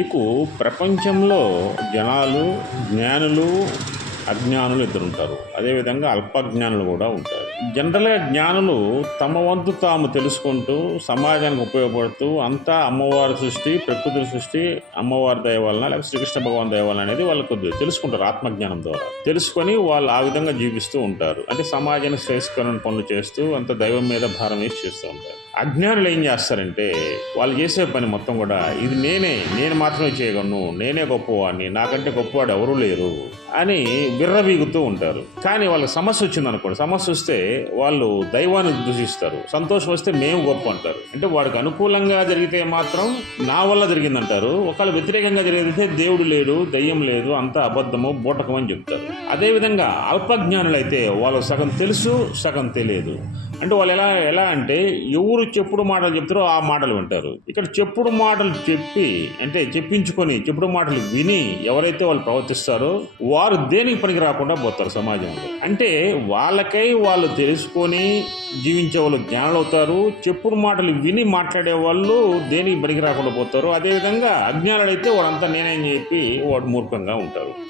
మీకు ప్రపంచంలో జనాలు జ్ఞానులు అజ్ఞానులు ఇద్దరు ఉంటారు అదేవిధంగా అల్పజ్ఞానులు కూడా ఉంటారు. జనరల్గా జ్ఞానులు తమ వంతు తాము తెలుసుకుంటూ సమాజానికి ఉపయోగపడుతూ అంతా అమ్మవారి సృష్టి ప్రకృతి సృష్టి అమ్మవారి దయ వలన లేకపోతే శ్రీకృష్ణ భగవాన్ దయ వలన అనేది వాళ్ళు కొద్దిగా తెలుసుకుంటారు ఆత్మజ్ఞానం ద్వారా. తెలుసుకొని వాళ్ళు ఆ విధంగా జీవిస్తూ ఉంటారు. అంటే సమాజానికి శ్రేయస్కరణ పనులు చేస్తూ అంత దైవం మీద భారం వేసి చేస్తూ ఉంటారు. అజ్ఞానులు ఏం చేస్తారంటే వాళ్ళు చేసే పని మొత్తం కూడా ఇది నేనే నేను మాత్రమే చేయగలను నేనే గొప్పవాడిని నాకంటే గొప్పవాడు ఎవరూ లేరు అని బిర్రబీగుతూ ఉంటారు. కానీ వాళ్ళకి సమస్య వచ్చింది అనుకోండి సమస్య వస్తే వాళ్ళు దైవాన్ని దూషిస్తారు. సంతోషం వస్తే మేము గొప్ప అంటారు. అంటే వాడికి అనుకూలంగా జరిగితే మాత్రం నా వల్ల జరిగిందంటారు. ఒకవేళ వ్యతిరేకంగా జరిగితే దేవుడు లేడు దయ్యం లేదు అంతా అబద్ధము బూటకం అని చెప్తారు. అదేవిధంగా అల్పజ్ఞానులు అయితే వాళ్ళు సగం తెలుసు సగం తెలియదు. అంటే వాళ్ళు ఎలా ఎలా అంటే ఎవరు చెప్పుడు మాటలు చెప్తారో ఆ మాటలు వింటారు. ఇక్కడ చెప్పుడు మాటలు చెప్పి అంటే చెప్పించుకొని చెప్పుడు మాటలు విని ఎవరైతే వాళ్ళు ప్రవర్తిస్తారో వారు దేనికి పనికి రాకుండా పోతారు సమాజంలో. అంటే వాళ్ళకై వాళ్ళు తెలుసుకొని జీవించే వాళ్ళు జ్ఞానులు అవుతారు చెప్పుడు మాటలు విని మాట్లాడే వాళ్ళు దేనికి పనికి రాకుండా పోతారు అదేవిధంగా అజ్ఞానులు అయితే వాడంతా నేనేం చెప్పి వాడు మూర్ఖంగా ఉంటారు.